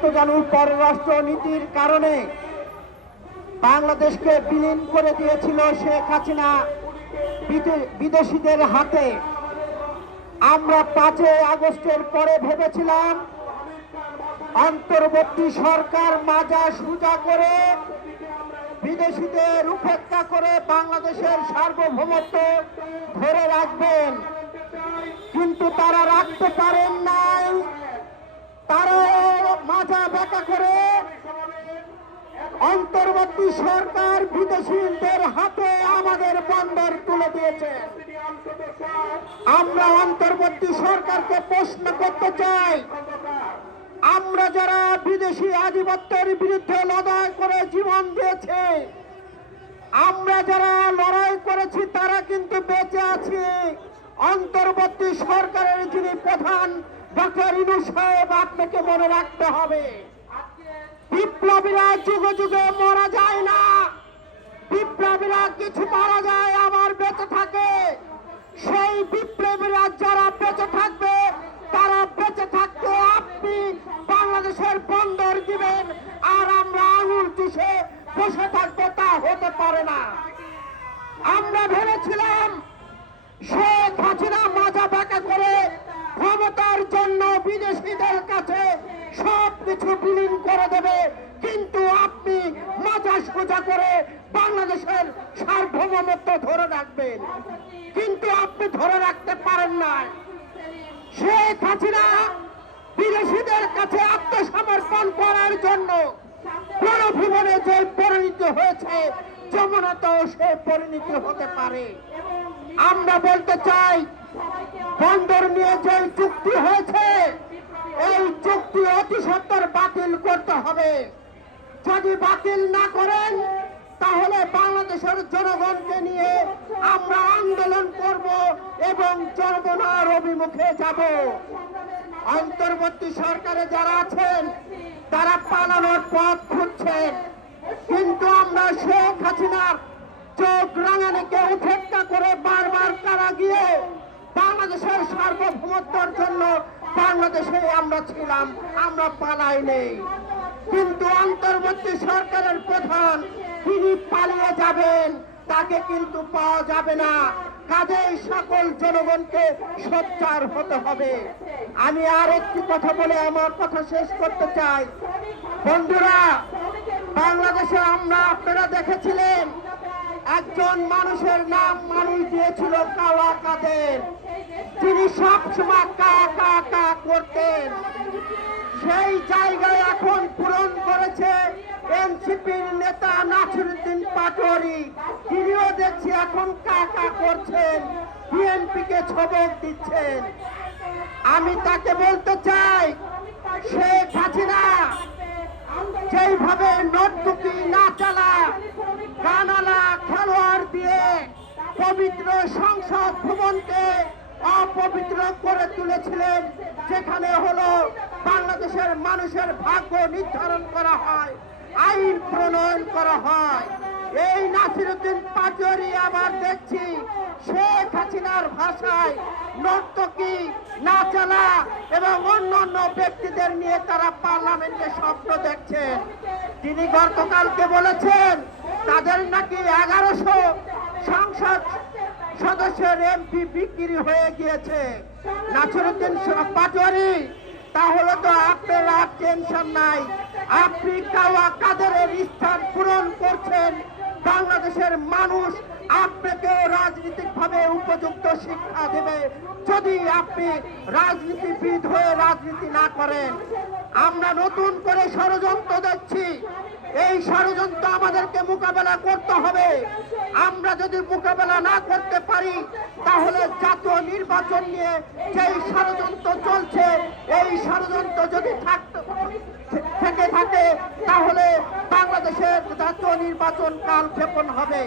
জানুর পররাষ্ট্র নীতির কারণে বাংলাদেশকে বিলীন করে দিয়েছিল শেখ হাসিনা বিদে- বিদেশিদের হাতে। আমরা পাঁচই আগস্টের পরে ভেবেছিলাম অন্তর্বর্তী সরকার মাজা সুজা করে বিদেশিদের উপেক্ষা করে বাংলাদেশের সার্বভৌমত্ব ধরে রাখবেন। কিন্তু তারা রাখতে পারেন নাই তারা মাজা ব্যাকা করে অন্তর্বর্তী সরকার বিদেশিদের হাতে আমাদের বন্দর তুলে দিয়েছে। আমরা অন্তর্বর্তী সরকারকে প্রশ্ন করতে চাই, আমরা যারা বিদেশি আধিপত্যের বিরুদ্ধে লড়াই করে জীবন দিয়েছে, আমরা যারা লড়াই করেছি তারা কিন্তু বেঁচে আছি। অন্তর্বর্তী সরকারের যিনি প্রধান, ডক্টর ইনু সাহেব, আপনাকে মনে রাখতে হবে। বিপ্লবীরা যুগে যুগে মারা যায় না। বিপ্লবীরা কিছু মারা যায়, আবার বেঁচে থাকে। সেই বিপ্লবীরা যারা বেঁচে থাকবে, তারা বেঁচে থাকতে আপনি বাংলাদেশের বন্দর দিবেন, আর আমরা আঙুল চুষে বসে থাকব, তা হতে পারে না। আমরা ভেবেছিলাম শেখ হাসিনা মাজা বাঁকা করে ক্ষমতার জন্য বিদেশিদের কাছে সব কিছু বিলীন করে দেবে। কিন্তু আপনি মাজা সোজা করে বাংলাদেশের সার্বভৌমত্ব ধরে রাখবেন। কিন্তু আপনি ধরে রাখতে পারেন না শেখ হাসিনা বিদেশিদের কাছে আত্মসমর্পণ করার জন্য গণভবনে যে পরিণত হয়েছে, যমুনাতেও সে পরিণত হতে পারে। আমরা বলতে চাই, বন্দর নিয়ে যে চুক্তি হয়েছে এই চুক্তি অতি সত্তর বাতিল করতে হবে। যদি বাতিল না করেন, তাহলে বাংলাদেশের জনগণকে নিয়ে আমরা আন্দোলন করব এবং জনগণার অভিমুখে যাব। অন্তর্বর্তী সরকারে যারা আছেন, তারা পালানোর পথ খুঁজছেন। কিন্তু আমরা শেখ হাসিনার চোখ রাঙানিকে উপেক্ষা করে বারবার তারা গিয়ে বাংলাদেশের সার্বভৌমত্বর জন্য বাংলাদেশে আমরা ছিলাম, আমরা পালাই নেই। কিন্তু অন্তর্বর্তী সরকারের প্রধান, তিনি পালিয়ে যাবেন, তাকে কিন্তু পাওয়া যাবে না। কাজেই সকল জনগণকে সোচ্চার হতে হবে। আমি আর একটি কথা বলে আমার কথা শেষ করতে চাই। বন্ধুরা, বাংলাদেশে আমরা, আপনারা দেখেছিলেন একজন মানুষের নাম মানুষ দিয়েছিল কাওয়া কাদের। তিনি সবসময় কা কা কা করতেন। সেই জায়গায় এখন পূরণ করেছে এনসিপির নেতা নাসিরুদ্দিন পাটোয়ারি। তিনিও দেখছি এখন কাকা করছেন বিএনপি কে ছবক দিচ্ছেন। আমি তাকে বলতে চাই, শেখ হাসিনা যেইভাবে নর্তকী না পবিত্র সংসদ ভবনকে অপবিত্র করে তুলেছিলেন, যেখানে হলো বাংলাদেশের মানুষের ভাগ্য নির্ধারণ করা হয়, আইন প্রণয়ন করা হয়। এই নাসিরুদ্দিন পাটোয়ারি আবার দেখছি শেখ হাসিনার ভাষায় নর্তকী নাচালা এবং অন্য অন্য ব্যক্তিদের নিয়ে তারা পার্লামেন্টে স্বপ্ন দেখছেন। তিনি গতকালকে বলেছেন, তাদের নাকি এগারোশো সংসদ সদস্যের এমপি বিক্রি হয়ে গিয়েছে। নাসরুদ্দিন পাটোয়ারি, তাহলে তো আপনার আর টেনশন নাই। আপনি কাওয়া কাদেরের স্থান পূরণ করছেন। বাংলাদেশের মানুষ আপনাকেও রাজনৈতিক ভাবে উপযুক্ত শিক্ষা দেবে। যদি আপনি রাজনীতিবিদ হয়ে রাজনীতি না করেন, আমরা নতুন করে ষড়যন্ত্র দেখছি। এই ষড়যন্ত্র আমাদেরকে মোকাবেলা করতে হবে। আমরা যদি মোকাবেলা না করতে পারি, তাহলে জাতীয় নির্বাচন নিয়ে যেই ষড়যন্ত্র চলছে এই ষড়যন্ত্র যদি থাকতে থেকে থাকে তাহলে বাংলাদেশের জাতীয় নির্বাচন কাল ক্ষেপণ হবে।